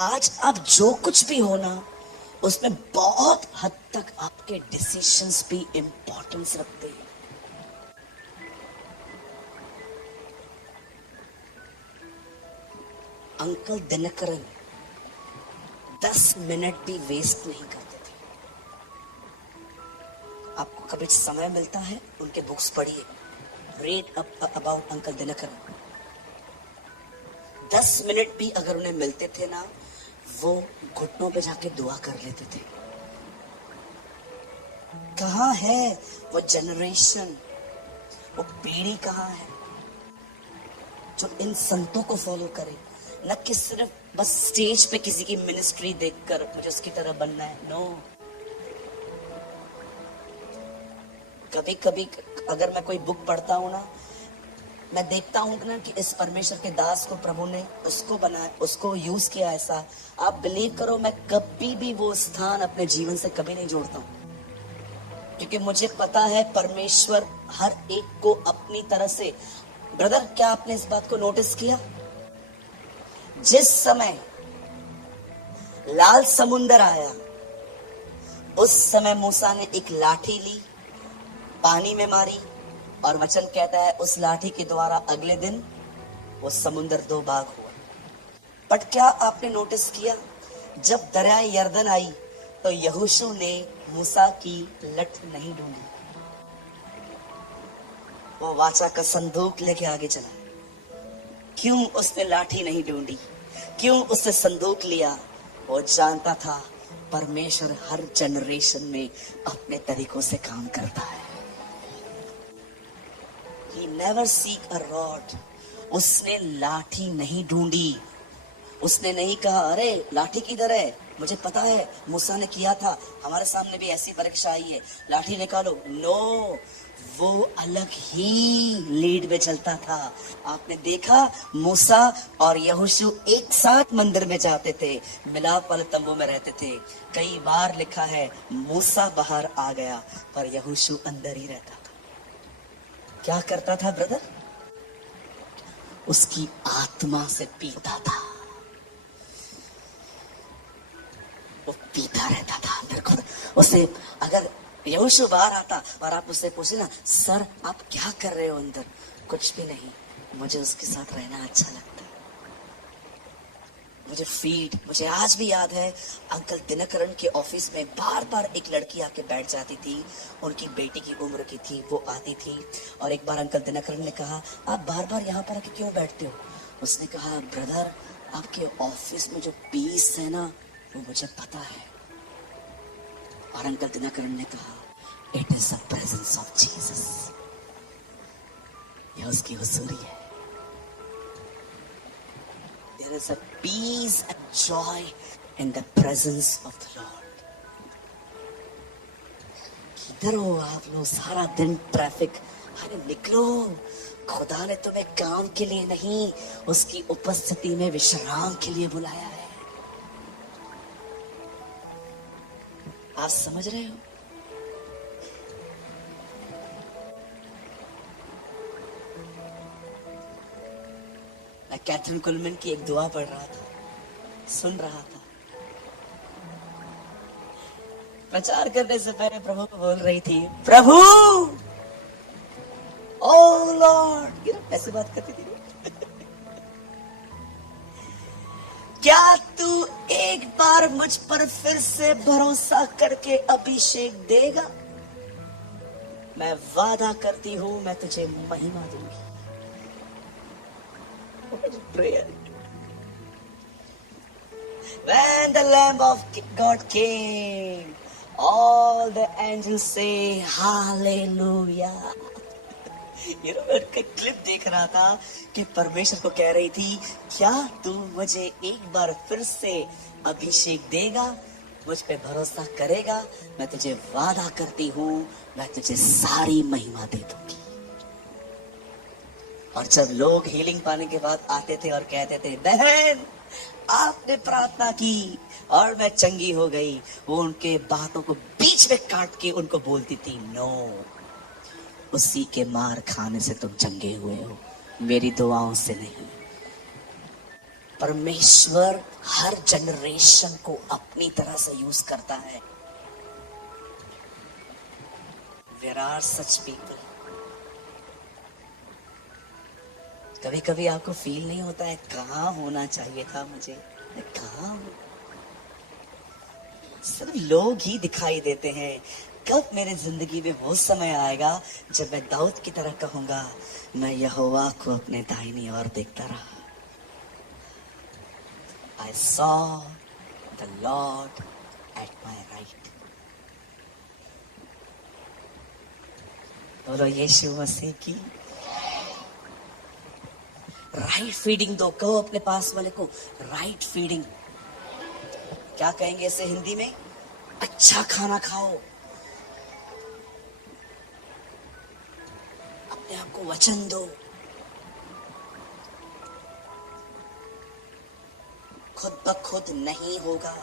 आज आप जो कुछ भी हो ना, उसमें बहुत हद तक आपके डिसीजंस भी इंपॉर्टेंस रखते हैं। अंकल दिनकरन 10 मिनट भी वेस्ट नहीं करते थे। आपको कभी समय मिलता है, उनके बुक्स पढ़िए, read about uncle Dinakaran. 10 minute भी अगर उन्हें मिलते थे ना, वो घुटनों पे जाके दुआ कर लेते थे। कहाँ है वो जनरेशन, वो पीढ़ी कहाँ है जो इन संतों को फॉलो करे? न कि सिर्फ बस स्टेज पे किसी की मिनिस्ट्री देखकर मुझे उसकी तरह बनना है। नो, कभी कभी अगर मैं कोई बुक पढ़ता हूं ना, मैं देखता हूं ना कि इस परमेश्वर के दास को प्रभु ने उसको बनाया, उसको यूज किया ऐसा। आप बिलीव करो, मैं कभी भी वो स्थान अपने जीवन से कभी नहीं जोड़ता हूं, क्योंकि मुझे पता है परमेश्वर हर एक को अपनी तरह से। ब्रदर, क्या आपने इस बात को नोटिस किया? जिस समय लाल समुंदर आया, उस समय मूसा ने एक लाठी ली, पानी में मारी, और वचन कहता है उस लाठी के द्वारा अगले दिन वो समुंदर 2 भाग हुआ। बट क्या आपने नोटिस किया, जब दरियाए यर्दन आई तो यहोशू ने मूसा की लठ नहीं ढूंढी, वो वाचा का संदूक लेके आगे चला। क्यों उसने लाठी नहीं ढूंढी? क्यों उसने संदूक लिया? वो जानता था परमेश्वर हर जनरेशन में अपने तरीकों से काम करता है। He never seek a rod. उसने लाठी नहीं ढूंढी। उसने नहीं कहा अरे लाठी किधर है, मुझे पता है मूसा ने किया था, हमारे सामने भी ऐसी परीक्षा आई है, लाठी निकालो। नो, वो अलग ही लीड में चलता था। आपने देखा मूसा और यहोशू एक साथ मंदिर में जाते थे, मिलाप वाले तंबू में रहते थे। कई बार लिखा है मूसा बाहर आ गया पर यहोशू अंदर ही रहता था। क्या करता था ब्रदर? उसकी आत्मा से पीता था, वो पीता रहता था अंदर को। उसे अगर यहोशू बाहर आता और आप उससे पूछे ना, सर आप क्या कर रहे हो अंदर? कुछ भी नहीं, मुझे उसके साथ रहना अच्छा लगता है, मुझे आज भी याद है अंकल दिनकरन के ऑफिस में बार बार एक लड़की आके बैठ जाती थी, उनकी बेटी की उम्र की थी, वो आती थी। और एक बार अंकल दिनकरन ने कहा, आप बार बार यहाँ पर आके क्यों बैठते हो? उसने कहा, ब्रदर आपके ऑफिस में जो पीस है ना, वो मुझे पता है। और अंकल दिनकरन ने कहा, it is the presence of Jesus, यह उसकी हुजूरी है। There is a peace and joy in the presence of the Lord. किधर हो आप लोग? सारा दिन ट्रैफिक, अरे निकलो। खुदा ने तुम्हें काम के लिए नहीं, उसकी उपस्थिति में विश्राम के लिए बुलाया है। आप समझ रहे हो? मैं कैथरीन कुलमैन की एक दुआ पढ़ रहा था, सुन रहा था। प्रचार करने से पहले प्रभु को बोल रही थी, प्रभु ओ लॉर्ड, ये ऐसे बात करती थी। क्या तू एक बार मुझ पर फिर से भरोसा करके अभिषेक देगा? मैं वादा करती हूं मैं तुझे महिमा दूंगी। Prayer. When the Lamb of God came, all the angels say Hallelujah. You know, मैं क्लिप देख रहा था कि परमेश्वर को कह रही थी, क्या तू मुझे एक बार फिर से अभिषेक देगा, मुझ पे भरोसा करेगा? मैं तुझे वादा करती हूँ मैं तुझे सारी महिमा दे दूंगी। और जब लोग हीलिंग पाने के बाद आते थे और कहते थे, बहन आपने प्रार्थना की और मैं चंगी हो गई, वो उनके बातों को बीच में काट के उनको बोलती थी, नो, उसी के मार खाने से तुम चंगे हुए हो, मेरी दुआओं से नहीं। परमेश्वर हर जनरेशन को अपनी तरह से यूज करता है। There are such people. कभी कभी आपको फील नहीं होता है कहाँ होना चाहिए था मुझे, मैं कहाँ हूँ? सिर्फ लोग ही दिखाई देते हैं। कब मेरे जिंदगी में वो समय आएगा जब मैं दाऊद की तरह कहूंगा, मैं यहोवा को अपने दाहिनी ओर देखता रहा। I saw the Lord at my right. बोलो यीशु मसीह की। राइट फीडिंग दो, कहो अपने पास वाले को राइट फीडिंग। क्या कहेंगे इसे हिंदी में? अच्छा खाना खाओ, अपने आप को वचन दो, खुद ब खुद नहीं होगा।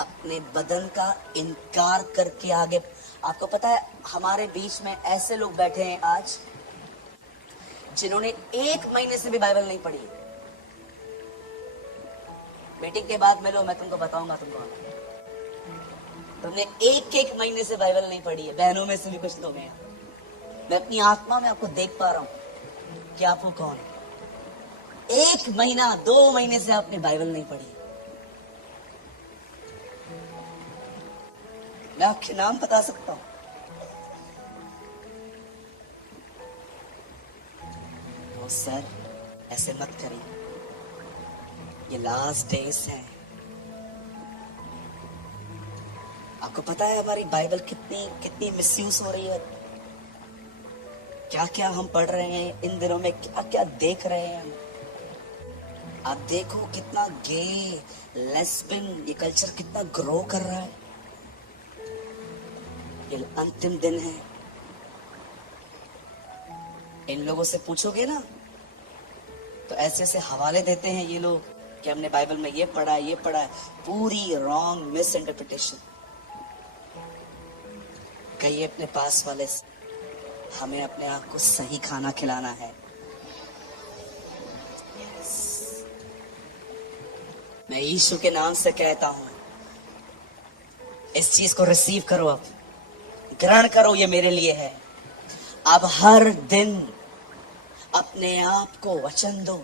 अपने बदन का इनकार करके आगे। आपको पता है हमारे बीच में ऐसे लोग बैठे हैं आज जिन्होंने 1 महीने से भी बाइबल नहीं पढ़ी। मीटिंग के बाद मिलो, मैं तुमको बताऊंगा तुमको। तुमने 1 महीने से बाइबल नहीं पढ़ी है। बहनों में से भी कुछ लोग हैं, मैं अपनी आत्मा में आपको देख पा रहा हूं कि आप वो कौन है। 1 महीना 2 महीने से आपने बाइबल नहीं पढ़ी। मैं आपके नाम बता सकता हूं। तो सर ऐसे मत करिए, ये लास्ट डेज है। आपको पता है हमारी बाइबल कितनी मिसयूज हो रही है। क्या क्या हम पढ़ रहे हैं इन दिनों में, क्या क्या देख रहे हैं हम। आप देखो कितना गे लेस्बियन ये कल्चर कितना ग्रो कर रहा है। ये अंतिम दिन है। इन लोगों से पूछोगे ना तो ऐसे ऐसे हवाले देते हैं ये लोग कि हमने बाइबल में ये पढ़ा है। पूरी रॉन्ग मिस इंटरप्रिटेशन। कहिए अपने पास वाले से, हमें अपने आप को सही खाना खिलाना है। मैं यीशु के नाम से कहता हूं, इस चीज को रिसीव करो, अब ग्रहण करो, ये मेरे लिए है। अब हर दिन अपने आप को वचन दो,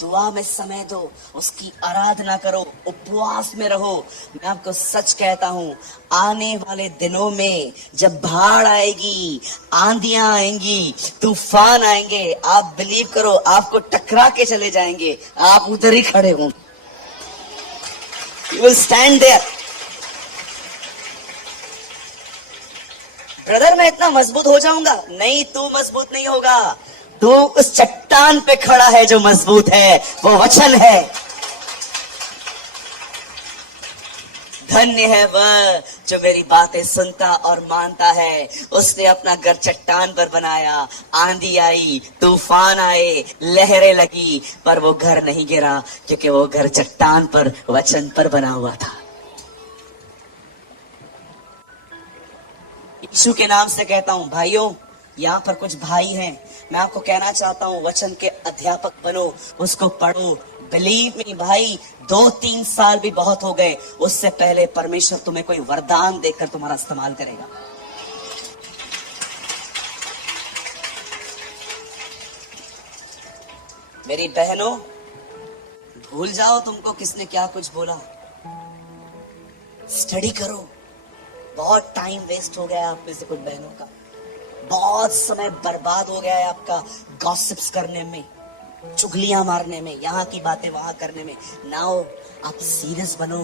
दुआ में समय दो, उसकी आराधना करो, उपवास में रहो। मैं आपको सच कहता हूं, आने वाले दिनों में जब बाढ़ आएगी, आंधियां आएंगी, तूफान आएंगे, आप बिलीव करो आपको टकरा के चले जाएंगे। आप उधर ही खड़े हो, you will stand there. Brother मैं इतना मजबूत हो जाऊंगा? नहीं, तू मजबूत नहीं होगा। तू उस चट्टान पे खड़ा है जो मजबूत है, वो वचन है। धन्य है वह जो मेरी बातें सुनता और मानता है। उसने अपना घर चट्टान पर बनाया, आंधी आई, तूफान आए, लहरें लगी, पर वो घर नहीं गिरा क्योंकि वो घर चट्टान पर, वचन पर बना हुआ था। यीशु के नाम से कहता हूं भाइयों, यहाँ पर कुछ भाई हैं, मैं आपको कहना चाहता हूँ वचन के अध्यापक बनो, उसको पढ़ो। बिलीव मी भाई, 2-3 साल भी बहुत हो गए, उससे पहले परमेश्वर तुम्हें कोई वरदान देकर तुम्हारा इस्तेमाल करेगा। मेरी बहनों, भूल जाओ तुमको किसने क्या कुछ बोला। स्टडी करो। बहुत टाइम वेस्ट हो गया आप में से कुछ बहनों का, बहुत समय बर्बाद हो गया है आपका गॉसिप्स करने में, चुगलियां मारने में, यहाँ की बातें वहां करने में। नाउ आप सीरियस बनो।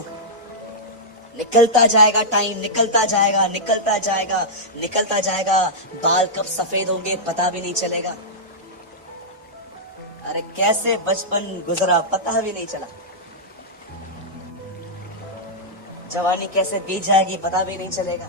निकलता जाएगा टाइम, निकलता जाएगा, निकलता जाएगा, निकलता जाएगा। बाल कब सफेद होंगे पता भी नहीं चलेगा। अरे कैसे बचपन गुजरा पता भी नहीं चला। जवानी कैसे बीत जाएगी पता भी नहीं चलेगा।